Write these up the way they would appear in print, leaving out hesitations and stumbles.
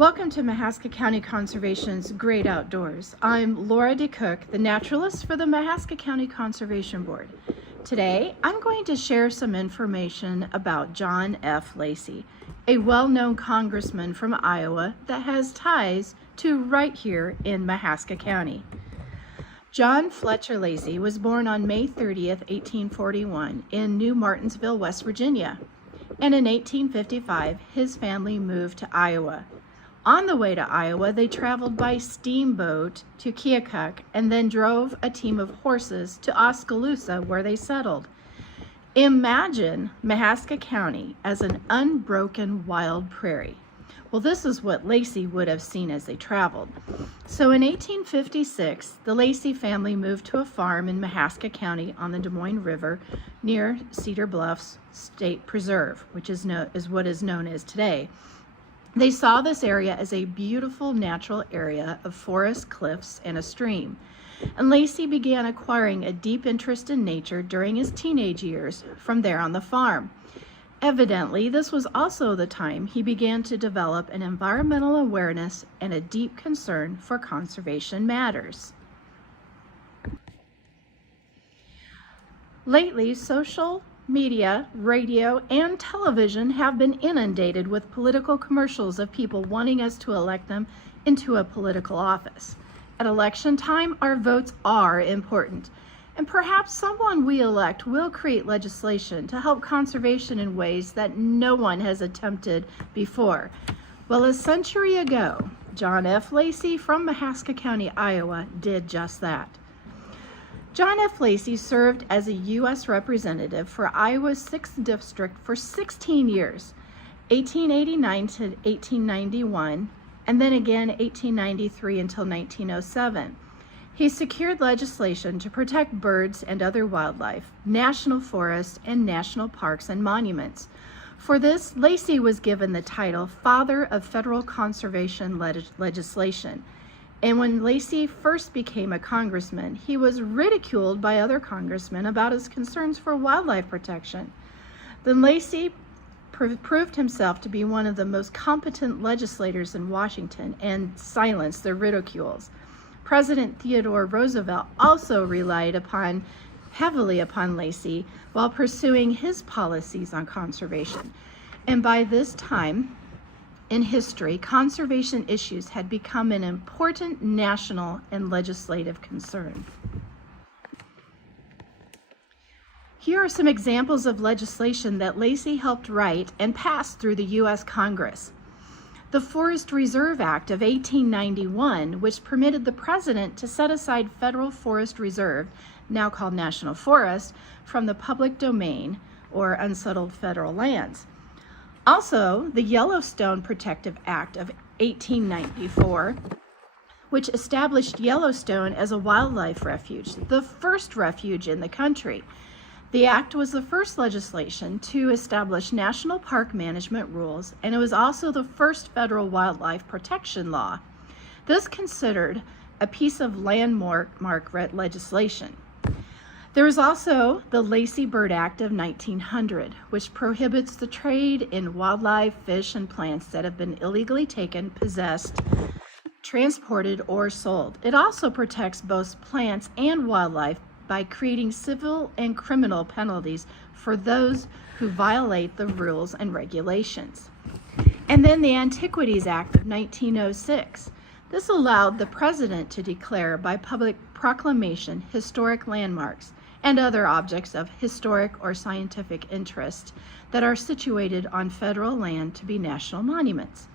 Welcome to Mahaska County Conservation's Great Outdoors. I'm Laura DeCook, the naturalist for the Mahaska County Conservation Board. Today, I'm going to share some information about John F. Lacey, a well-known congressman from Iowa that has ties to right here in Mahaska County. John Fletcher Lacey was born on May 30th, 1841 in New Martinsville, West Virginia. And in 1855, his family moved to Iowa. On the way to Iowa, they traveled by steamboat to Keokuk and then drove a team of horses to Oskaloosa, where they settled. Imagine Mahaska County as an unbroken wild prairie. Well, this is what Lacey would have seen as they traveled. So in 1856, the Lacey family moved to a farm in Mahaska County on the Des Moines River near Cedar Bluffs State Preserve, which is what is known as today. They saw this area as a beautiful natural area of forest, cliffs, and a stream. And Lacey began acquiring a deep interest in nature during his teenage years from there on the farm. Evidently, this was also the time he began to develop an environmental awareness and a deep concern for conservation matters. Lately, social media, radio, and television have been inundated with political commercials of people wanting us to elect them into a political office. At election time, our votes are important, and perhaps someone we elect will create legislation to help conservation in ways that no one has attempted before. Well, a century ago, John F. Lacey from Mahaska County, Iowa, did just that. John F. Lacey served as a U.S. representative for Iowa's 6th District for 16 years, 1889 to 1891, and then again 1893 until 1907. He secured legislation to protect birds and other wildlife, national forests, and national parks and monuments. For this, Lacey was given the title Father of Federal Conservation Legislation. And when Lacey first became a congressman, he was ridiculed by other congressmen about his concerns for wildlife protection. Then Lacey proved himself to be one of the most competent legislators in Washington and silenced their ridicules. President Theodore Roosevelt also relied heavily upon Lacey while pursuing his policies on conservation. And by this time in history, conservation issues had become an important national and legislative concern. Here are some examples of legislation that Lacey helped write and pass through the U.S. Congress. The Forest Reserve Act of 1891, which permitted the president to set aside federal forest reserve, now called national forest, from the public domain or unsettled federal lands. Also, the Yellowstone Protective Act of 1894, which established Yellowstone as a wildlife refuge, the first refuge in the country. The act was the first legislation to establish national park management rules, and it was also the first federal wildlife protection law. This considered a piece of landmark legislation. There is also the Lacey Bird Act of 1900, which prohibits the trade in wildlife, fish, and plants that have been illegally taken, possessed, transported, or sold. It also protects both plants and wildlife by creating civil and criminal penalties for those who violate the rules and regulations. And then the Antiquities Act of 1906. This allowed the president to declare by public proclamation historic landmarks and other objects of historic or scientific interest that are situated on federal land to be national monuments.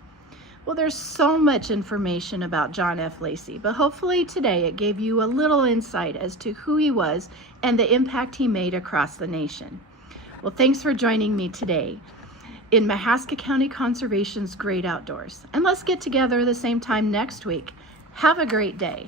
Well, there's so much information about John F. Lacey, but hopefully today it gave you a little insight as to who he was and the impact he made across the nation. Well, thanks for joining me today in Mahaska County Conservation's Great Outdoors. And let's get together the same time next week. Have a great day.